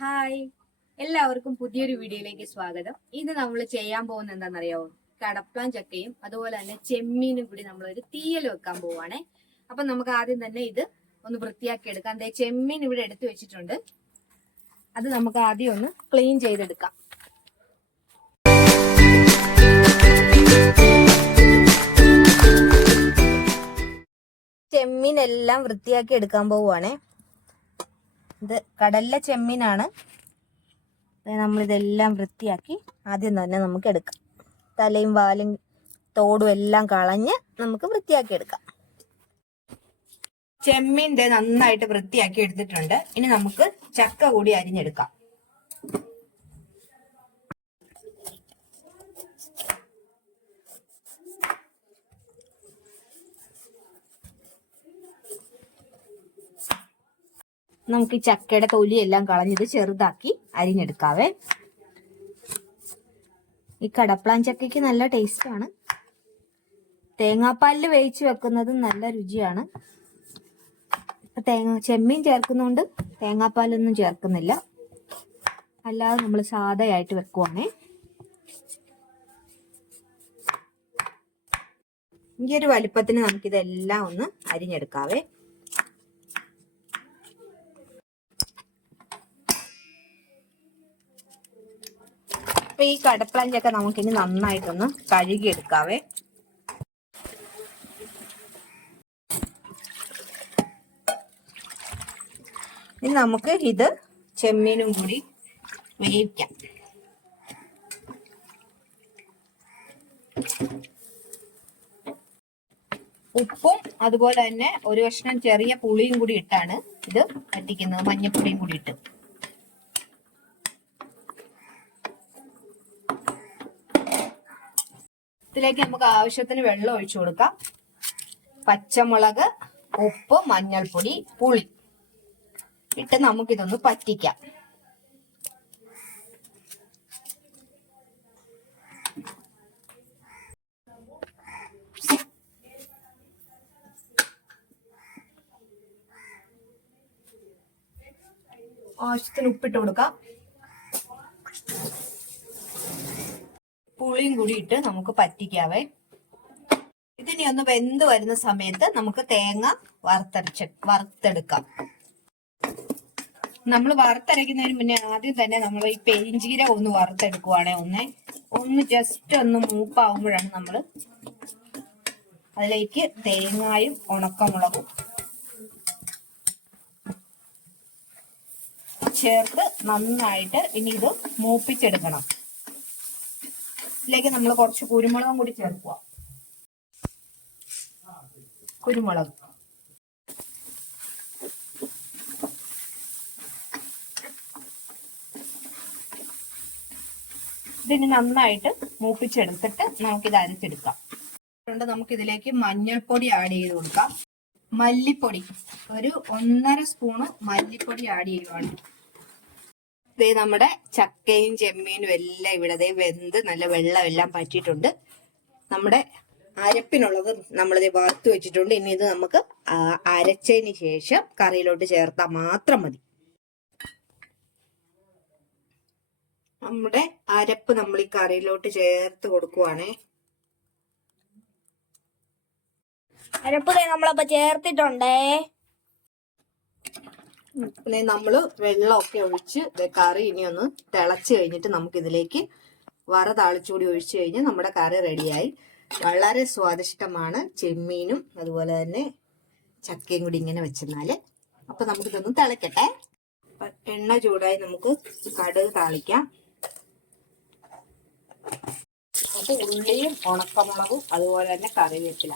Hi. എല്ലാവർക്കും പുതിയൊരു വീഡിയോയിലേക്ക് സ്വാഗതം. ഇന്ന് നമ്മൾ ചെയ്യാൻ പോകുന്ന എന്താണെന്നറിയാവോ? കടപ്ലാൻ ചക്കയും അതുപോലെ തന്നെ ചെമ്മീനും കൂടി നമ്മൾ ഒരു തീയൽ വെക്കാൻ പോവാണേ അപ്പൊ നമുക്ക് ആദ്യം തന്നെ ഇത് ഒന്ന് വൃത്തിയാക്കി എടുക്കാം. ദേ ചെമ്മീൻ ഇവിടെ എടുത്തു വെച്ചിട്ടുണ്ട്. അത് നമുക്ക് ആദ്യം ഒന്ന് ക്ലീൻ ചെയ്തെടുക്കാം. ചെമ്മീനെല്ലാം വൃത്തിയാക്കി എടുക്കാൻ പോവുകയാണേ ഇത് കടലിലെ ചെമ്മീനാണ്. നമ്മളിതെല്ലാം വൃത്തിയാക്കി ആദ്യം തന്നെ നമുക്ക് എടുക്കാം. തലയും വാലും തോടും എല്ലാം കളഞ്ഞ് നമുക്ക് വൃത്തിയാക്കി എടുക്കാം. ചെമ്മീന്റെ നന്നായിട്ട് വൃത്തിയാക്കി എടുത്തിട്ടുണ്ട്. ഇനി നമുക്ക് ചക്ക കൂടി അരിഞ്ഞെടുക്കാം. നമുക്ക് ഈ ചക്കയുടെ തൊലിയെല്ലാം കളഞ്ഞത് ചെറുതാക്കി അരിഞ്ഞെടുക്കാവേ. ഈ കടപ്ലാൻ ചക്കയ്ക്ക് നല്ല ടേസ്റ്റ് ആണ്. തേങ്ങാപ്പാലിൽ വേവിച്ച് വെക്കുന്നത് നല്ല രുചിയാണ്. തേങ്ങ ചെമ്മീൻ ചേർക്കുന്നതുകൊണ്ട് തേങ്ങാപ്പാലൊന്നും ചേർക്കുന്നില്ല. അല്ലാതെ നമ്മൾ സാധയായിട്ട് വെക്കുവാണേ. ഈ ഒരു വലിപ്പത്തിന് നമുക്കിതെല്ലാം ഒന്ന് അരിഞ്ഞെടുക്കാവേ. അപ്പൊ ഈ കടപ്പളഞ്ചൊക്കെ നമുക്കിനി നന്നായിട്ടൊന്ന് കഴുകിയെടുക്കാവേ. ഇനി നമുക്ക് ഇത് ചെമ്മീനും കൂടി വേവിക്കാം. ഉപ്പും അതുപോലെ തന്നെ ഒരു കഷ്ണം ചെറിയ പുളിയും കൂടി ഇട്ടാണ് ഇത് വറ്റിക്കുന്നത്. മഞ്ഞപ്പൊടിയും കൂടി ഇട്ട്. ഇതിലേക്ക് നമുക്ക് ആവശ്യത്തിന് വെള്ളം ഒഴിച്ചു കൊടുക്കാം. പച്ചമുളക് ഉപ്പ് മഞ്ഞൾപ്പൊടി പുളി. ഇട്ട് നമുക്കിതൊന്ന് പറ്റിക്കാം. ആവശ്യത്തിന് ഉപ്പിട്ട് കൊടുക്കാം. പുളിയും കൂടി ഇട്ട് നമുക്ക് പറ്റിക്കാവേ. ഇതിനി ഒന്ന് വെന്ത് വരുന്ന സമയത്ത് നമുക്ക് തേങ്ങ വറുത്തരച്ച് വറുത്തെടുക്കാം. നമ്മൾ വറുത്തരയ്ക്കുന്നതിന് മുന്നേ ആദ്യം തന്നെ നമ്മൾ ഈ പെരിഞ്ചീര ഒന്ന് വറുത്തെടുക്കുവാണേ ഒന്ന്. ഒന്ന് ജസ്റ്റ് ഒന്ന് മൂപ്പാവുമ്പോഴാണ് നമ്മൾ അതിലേക്ക് തേങ്ങായും ഉണക്കമുളകും ചേർത്ത് നന്നായിട്ട് ഇനി ഇത് മൂപ്പിച്ചെടുക്കണം. ഇതിലേക്ക് നമ്മൾ കുറച്ച് കുരുമുളകും കൂടി ചേർക്കുക. കുരുമുളക്. ഇതിന് നന്നായിട്ട് മൂപ്പിച്ചെടുത്തിട്ട് നമുക്കിത് അരച്ചെടുക്കാം. അതുകൊണ്ട് നമുക്ക് ഇതിലേക്ക് മഞ്ഞൾപ്പൊടി ആഡ് ചെയ്ത് കൊടുക്കാം. മല്ലിപ്പൊടി. ഒരു ഒന്നര സ്പൂണ് മല്ലിപ്പൊടി ആഡ് ചെയ്യുവാണ്. ദേ നമ്മുടെ ചക്കയും ചെമ്മീനും എല്ലാം ഇവിടെ ദേ വെന്ത് നല്ല വെള്ളം എല്ലാം പറ്റിയിട്ടുണ്ട്. നമ്മുടെ അരപ്പിനുള്ളത് നമ്മളിത് വറുത്ത് വെച്ചിട്ടുണ്ട്. ഇനി ഇത് നമുക്ക് അരച്ചതിന് ശേഷം കറിയിലോട്ട് ചേർത്താൽ മാത്രം മതി. നമ്മുടെ അരപ്പ് നമ്മൾ ഈ കറിയിലോട്ട് ചേർത്ത് കൊടുക്കുവാണേ. അരപ്പ് നമ്മളപ്പോ ചേർത്തിട്ടുണ്ടേ. പിന്നെ നമ്മൾ വെള്ളമൊക്കെ ഒഴിച്ച് കറി ഇനി ഒന്ന് തിളച്ച് കഴിഞ്ഞിട്ട് നമുക്ക് ഇതിലേക്ക് വറ താളിച്ചുകൂടി ഒഴിച്ച് കഴിഞ്ഞാൽ നമ്മുടെ കറി റെഡിയായി. വളരെ സ്വാദിഷ്ടമാണ് ചെമ്മീനും അതുപോലെ തന്നെ ചക്കയും കൂടി ഇങ്ങനെ വെച്ചെന്നാൽ. അപ്പൊ നമുക്കിതൊന്ന് തിളക്കട്ടെ. എണ്ണ ചൂടായി നമുക്ക് കടുക് താളിക്കാം. നമുക്ക് ഉള്ളിയും ഉണക്കമുളകും അതുപോലെ തന്നെ കറിവേപ്പില.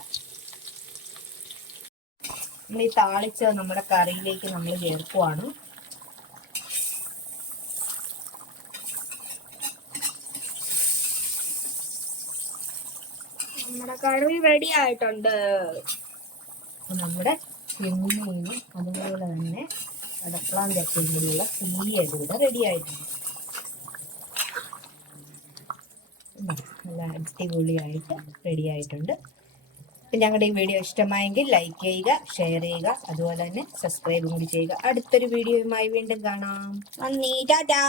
നമ്മൾ ഈ താളിച്ച നമ്മുടെ കറിയിലേക്ക് നമ്മൾ ചേർക്കുവാണ്. നമ്മുടെ കറി റെഡി ആയിട്ടുണ്ട്. നമ്മുടെ ചെമ്മീനും അതുപോലെ തന്നെ കടപ്പളാൻ ചട്ടിയിലുള്ള തീയത് ഇവിടെ റെഡി ആയിട്ടുണ്ട്. നല്ല അടിപൊളിയായിട്ട് റെഡി ആയിട്ടുണ്ട്. ഞങ്ങളുടെ ഈ വീഡിയോ ഇഷ്ടമായെങ്കിൽ ലൈക്ക് ചെയ്യുക ഷെയർ ചെയ്യുക അതുപോലെ തന്നെ സബ്സ്ക്രൈബും കൂടി ചെയ്യുക. അടുത്തൊരു വീഡിയോയുമായി വീണ്ടും കാണാം. നന്ദി. ടാറ്റാ.